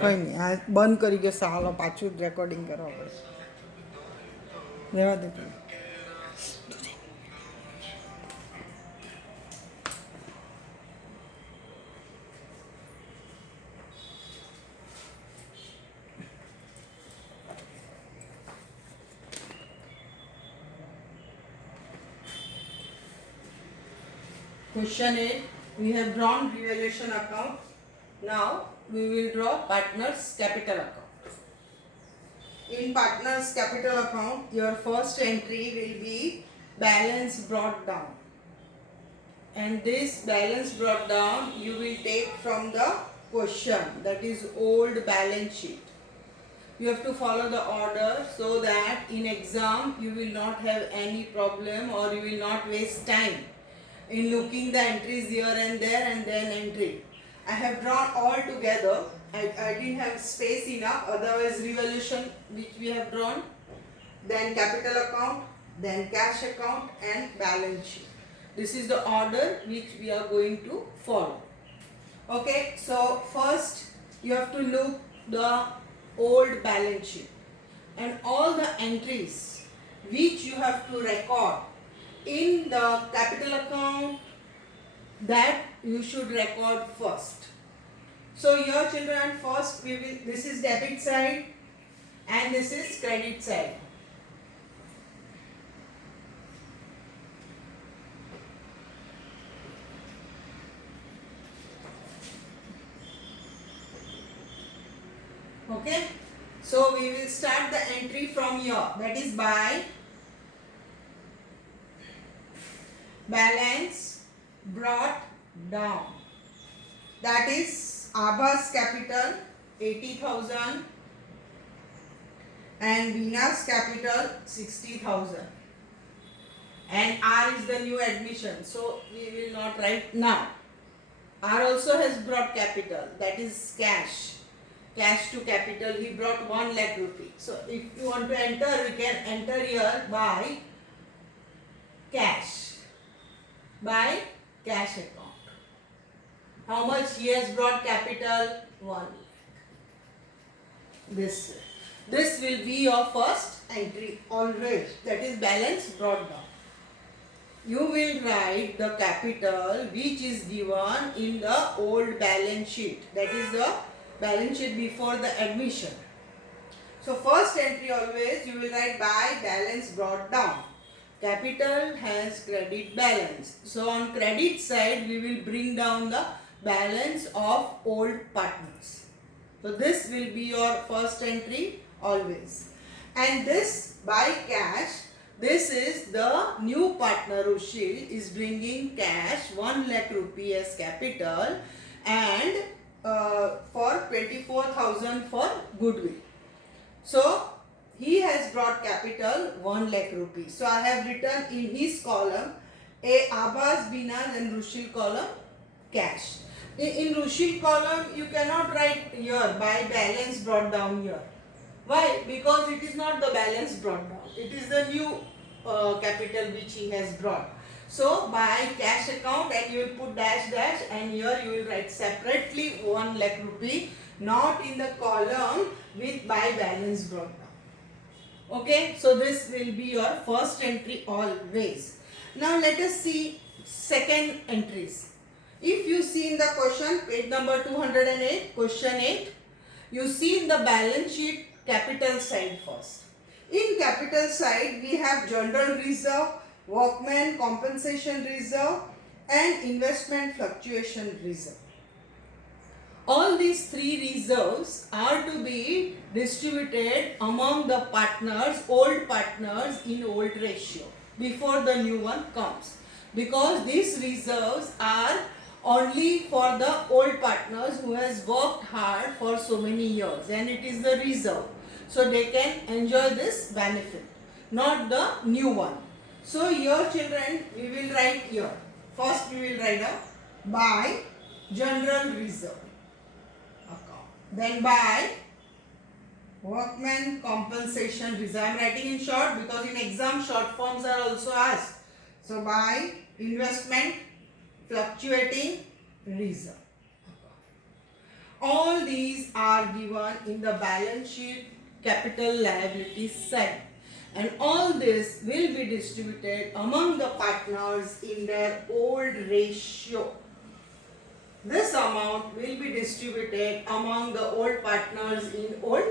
કંઈ નહીં, આ બંધ કરી ગયો સાલો, પાછું રેકોર્ડિંગ કરવા પડશે. રહેવા દે તું. Question 8. We have drawn revaluation account. Now we will draw partners capital account. In partners capital account, your first entry will be balance brought down. And this balance brought down you will take from the question, that is old balance sheet. You have to follow the order so that in exam you will not have any problem or you will not waste time in looking the entries here and there and then entry. I have drawn all together. I didn't have space enough, otherwise revaluation which we have drawn, then capital account, then cash account and balance sheet. This is the order which we are going to follow. Okay, so first you have to look the old balance sheet and all the entries which you have to record in the capital account, that you should record first. So here children, first we will, this is debit side and this is credit side. Okay, so we will start the entry from here, that is by balance brought down, that is Abha's capital 80,000 and Vina's capital 60,000 and R is the new admission, so we will not write now. R also has brought capital, that is cash to capital, he brought 1 lakh rupee. So if you want to enter, we can enter here by cash account. How much he has brought capital? 1 lakh. This will be your first entry always, that is balance brought down. You will write the capital which is given in the old balance sheet, that is the balance sheet before the admission. So first entry always you will write by balance brought down. Capital has credit balance, so on credit side we will bring down the balance of old partners. So this will be your first entry always. And this by cash, this is the new partner Rushil is bringing cash 1 lakh rupee as capital and for 24,000 for goodwill. So he has brought capital 1 lakh rupees. So I have written in his column a Abbas, Binas and Rushil column cash. In Rushil column you cannot write here by balance brought down here. Why? Because it is not the balance brought down. It is the new capital which he has brought. So by cash account and you will put dash and here you will write separately 1 lakh rupee, not in the column with by balance brought down. Okay, so this will be your first entry always. Now let us see second entries. If you see in the question, page number 208, question 8, you see in the balance sheet capital side first. In capital side we have general reserve, workman compensation reserve and investment fluctuation reserve. All these three reserves are to be distributed among the partners, old partners in old ratio before the new one comes, because these reserves are only for the old partners who has worked hard for so many years and it is the reserve, so they can enjoy this benefit, not the new one. So here children we will write here, first we will write a by general reserve account, then by workman compensation reserve. I am writing in short because in exam short forms are also asked. So by investment fluctuating reserve. all these are given in the balance sheet capital liability side, and all this will be distributed among the partners in their old ratio. This amount will be distributed among the old partners in old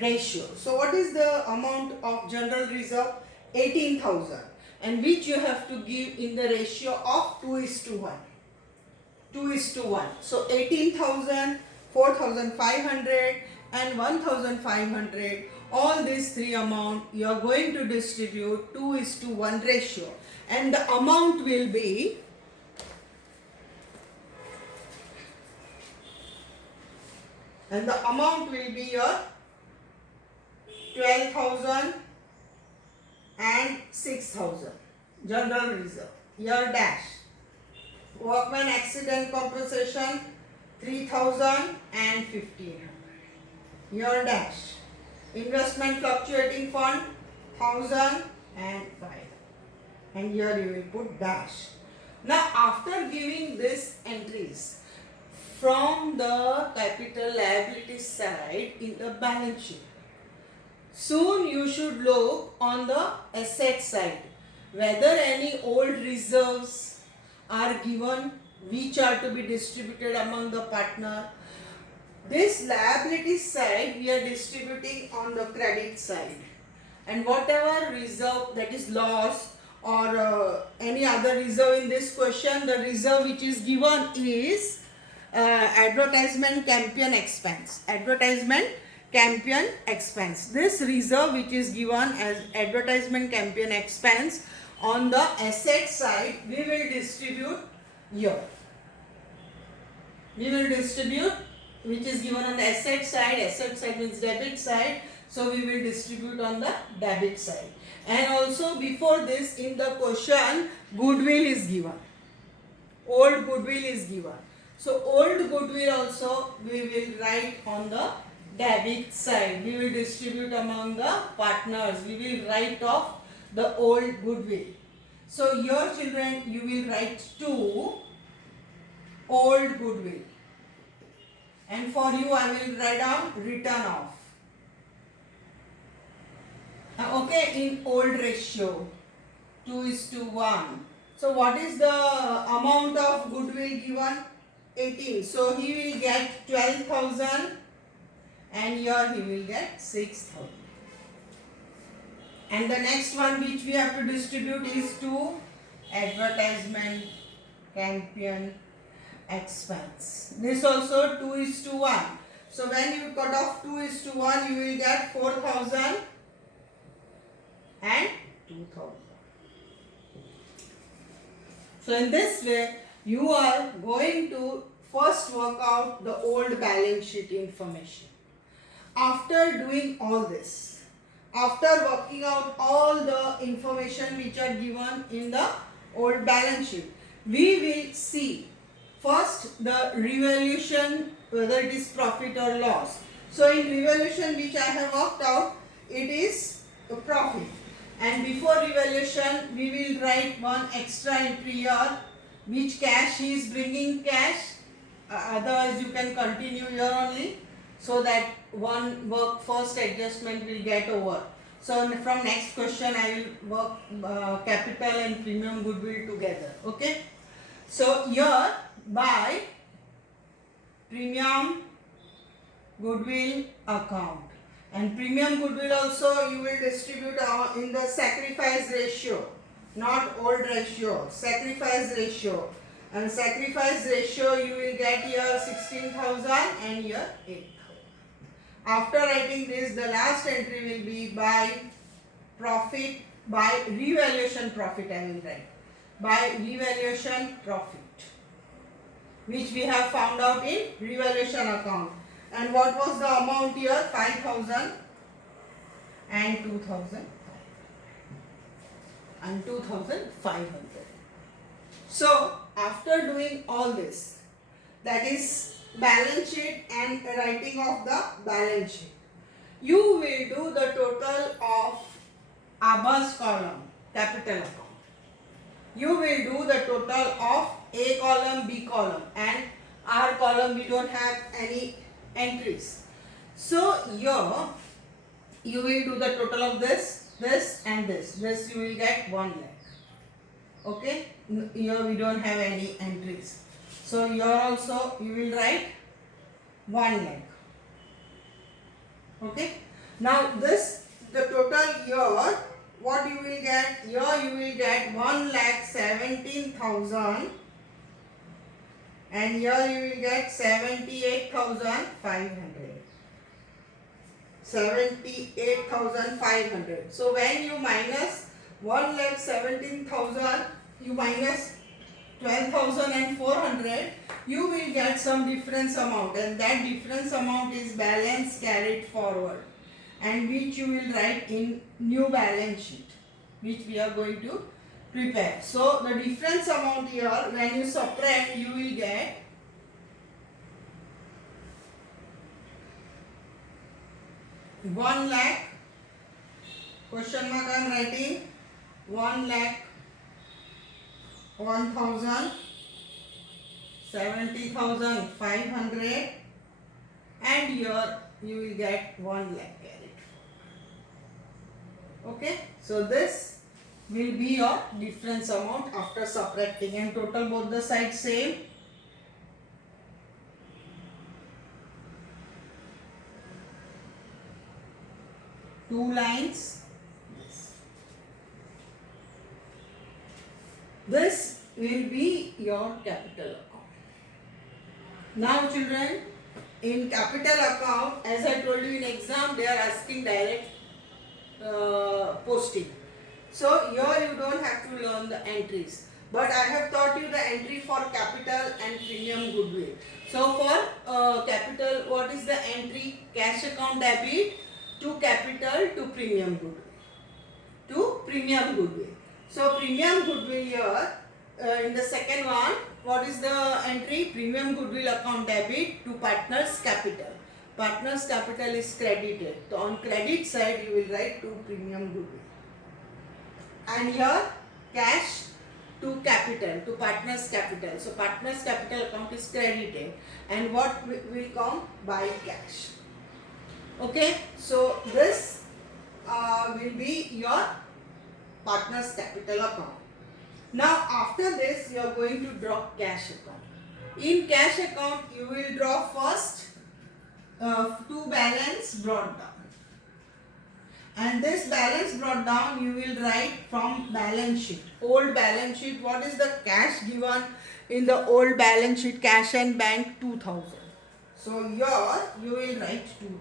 ratio. So what is the amount of general reserve? 18,000, and which you have to give in the ratio of 2:1. 2:1. So 18,000, 4,500 and 1,500, all these three amount you are going to distribute 2:1 ratio, and the amount will be your 12,000 and 6,000 general reserve. Your dash. Workman accident compensation 3,000 and 1,500. Your dash. Investment fluctuating fund 1,000 and 5. And here you will put dash. Now after giving these entries from the capital liability side in the balance sheet, soon you should look on the asset side whether any old reserves are given which are to be distributed among the partner. This liability side we are distributing on the credit side, and whatever reserve that is loss or any other reserve in this question, the reserve which is given is advertisement campaign expense. Advertisement campaign expense. This reserve which is given as advertisement campaign expense on the asset side, we will distribute here. We will distribute which is given on the asset side means debit side, so we will distribute on the debit side. And also before this in the question, goodwill is given. Old goodwill is given. So old goodwill also we will write on the debit side. We will distribute among the partners. We will write off the old goodwill. So here children, you will write 2 old goodwill. And for you I will write down written off. Okay, in old ratio 2:1. So what is the amount of goodwill given? 18. So he will get 12,000 and here he will get 6,000. And the next one which we have to distribute is to advertisement campaign expense. This also 2:1. So when you cut off 2:1, you will get 4,000 and 2,000. So in this way, you are going to first work out the old balance sheet information. After doing all this, after working out all the information which are given in the old balance sheet, we will see first the revaluation, whether it is profit or loss. So in revaluation which I have worked out, it is a profit. And before revaluation, we will write one extra entry here, which cash he is bringing cash. Otherwise you can continue here only, so that one work first adjustment will get over. So from next question I will work capital and premium goodwill together. Okay. So here by premium goodwill account, and premium goodwill also you will distribute in the sacrifice ratio, not old ratio, sacrifice ratio. And sacrifice ratio you will get here 16,000 and here 8,000. After writing this, the last entry will be by profit, by revaluation profit I will write. By revaluation profit, which we have found out in revaluation account. And what was the amount here? 5,000 and 2,000 and 2,500. So after doing all this, that is balance sheet and writing of the balance sheet, you will do the total of Abbas column, capital account. You will do the total of A column, B column, and R column we don't have any entries. So here you will do the total of this, this and this. This you will get 1 lakh. Okay, here we don't have any entries. So here also you will write 1 lakh. Okay, now this the total here, what you will get here, you will get 1,17,000 and here you will get 78,500. 78,500. So when you minus 1,17,000, you minus 12,400, you will get some difference amount, and that difference amount is balance carried forward, and which you will write in new balance sheet, which we are going to prepare. So the difference amount here, when you subtract, you will get 1 lakh, question mark I am writing 1 lakh 1,000, 70,500, and here you will get 1 lakh carried forward. Okay, so this will be your difference amount after subtracting, and total both the sides same. Two lines. This will be your capital account. Now children, in capital account, as I told you in exam, they are asking direct posting. So here you don't have to learn the entries. But I have taught you the entry for capital and premium goodwill. So for capital, what is the entry? Cash account debit to capital to premium goodwill. To premium goodwill. So premium goodwill here, in the second one, what is the entry? Premium goodwill account debit to partners capital. Partners capital is credited. So on credit side you will write to premium goodwill. And here cash to capital, to partners capital. So partners capital account is credited. And what will come? By cash. Okay, so this will be your partners capital account. Now after this you are going to draw cash account. In cash account you will draw first to balance brought down, and this balance brought down you will write from balance sheet, old balance sheet. What is the cash given in the old balance sheet? Cash and bank 2,000. So here you will write 2,000.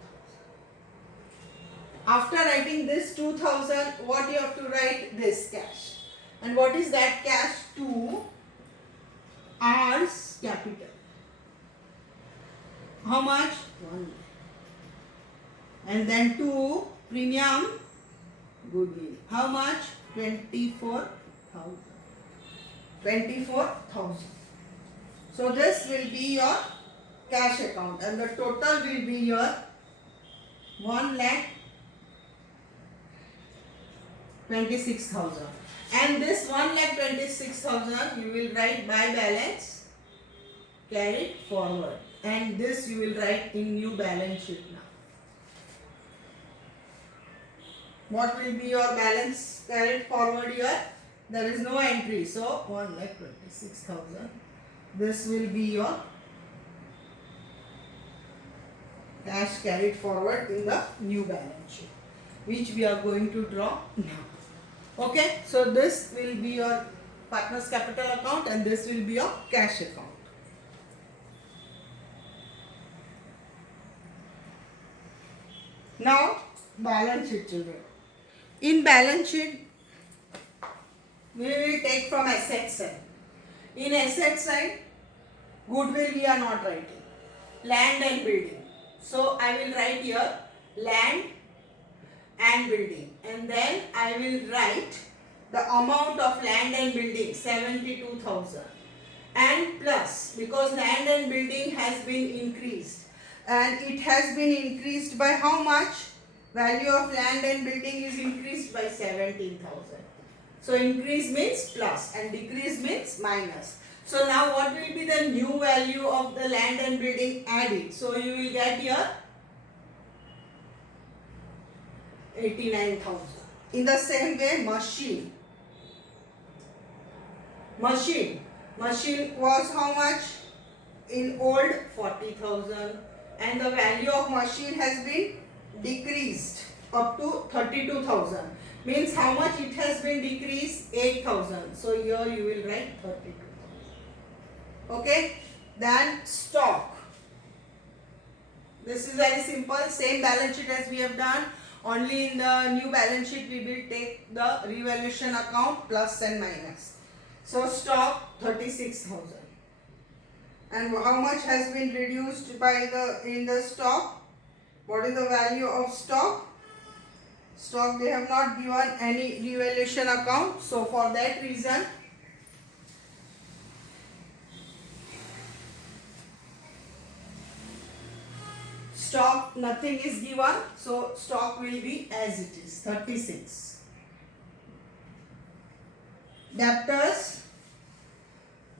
After writing this 2,000, what you have to write? This cash. And what is that cash? To R's capital. How much? 1. And then to premium goodwill. How much? 24,000. 24,000. So this will be your cash account, and the total will be your 1,26,000. And this 1,26,000 you will write by balance carried forward, and this you will write in new balance sheet now. What will be your balance carried forward here? There is no entry, so 1,26,000. This will be your cash carried forward in the new balance sheet, which we are going to draw now. Okay, so this will be your partners capital account, and this will be your cash account. Now balance sheet, children. In balance sheet we will take from asset side. In asset side, goodwill we are not writing. Land and building. So I will write here land and building, and then I will write the amount of land and building 72,000, and plus, because land and building has been increased, and it has been increased by how much? Value of land and building is increased by 17,000. So increase means plus and decrease means minus. So now what will be the new value of the land and building? Add it. So you will get here 89,000. In the same way, machine. Machine was how much? In old 40,000, and the value of machine has been decreased up to 32,000. Means how much it has been decreased? 8,000. So here you will write 32,000. Okay. Then stock. This is very simple. Same balance sheet as we have done. Only in the new balance sheet we will take the revaluation account plus and minus. So stock 36,000. And how much has been reduced by in the stock? What is the value of stock? Stock, they have not given any revaluation account. So for that reason, stock nothing is given. So stock will be as it is, 36.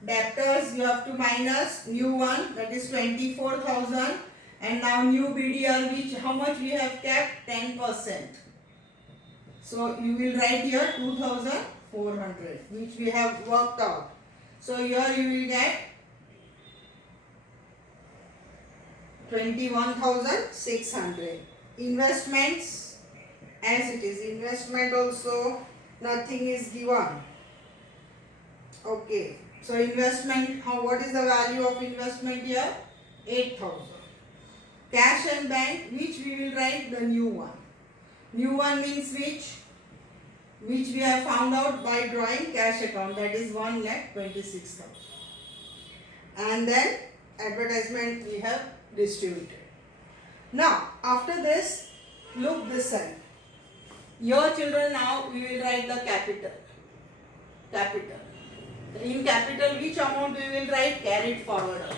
Debtors you have to minus new one, that is 24,000, and now new BDR, which how much we have kept? 10%. So you will write here 2,400, which we have worked out. So here you will get 21,600. Investments as it is. Investment also nothing is given. Okay. So investment, what is the value of investment here? 8,000. Cash and bank, which we will write the new one. New one means which we have found out by drawing cash account, that is 1,26,000. And then advertisement we have distributed. Now after this, look this side. Your children, now we will write the capital. In capital, which amount we will write? Carried forward amount.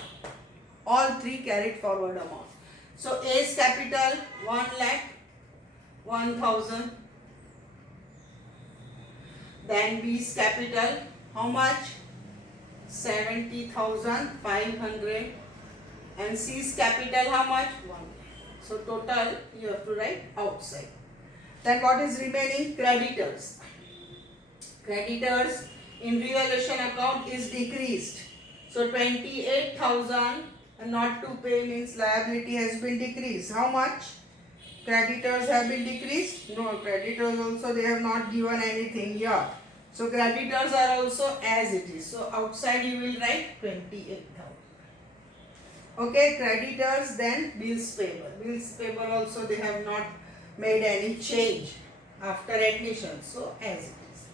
All three carried forward amount. So A's capital 1,01,000. Then B's capital how much? 70,500. And C's capital how much? 1. So total you have to write outside. Then what is remaining? Creditors. Creditors in revaluation account is decreased. So 28,000 not to pay means liability has been decreased. How much? Creditors have been decreased? No, creditors also they have not given anything here. So creditors are also as it is. So outside you will write 28,000. Okay, creditors, then bills payable. Bills payable also they have not made any change after admission. So as it is.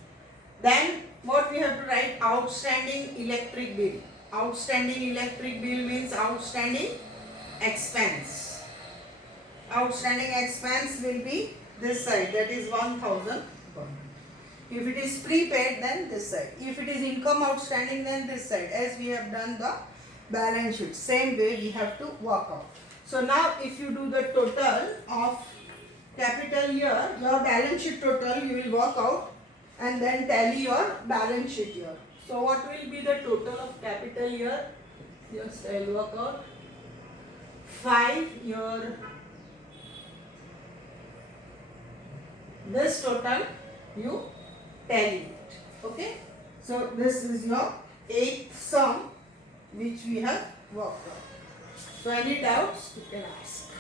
Then what we have to write? Outstanding electric bill. Outstanding electric bill means outstanding expense. Outstanding expense will be this side, that is 1,000. If it is prepaid, then this side. If it is income outstanding, then this side, as we have done the balance sheet. Same way we have to work out. So now if you do the total of capital here, your balance sheet total you will work out and then tally your balance sheet here. So what will be the total of capital here? Just I will work out. 5 here. This total you tally it. Okay. So this is your 8th sum which we have worked out. So any doubts you can ask.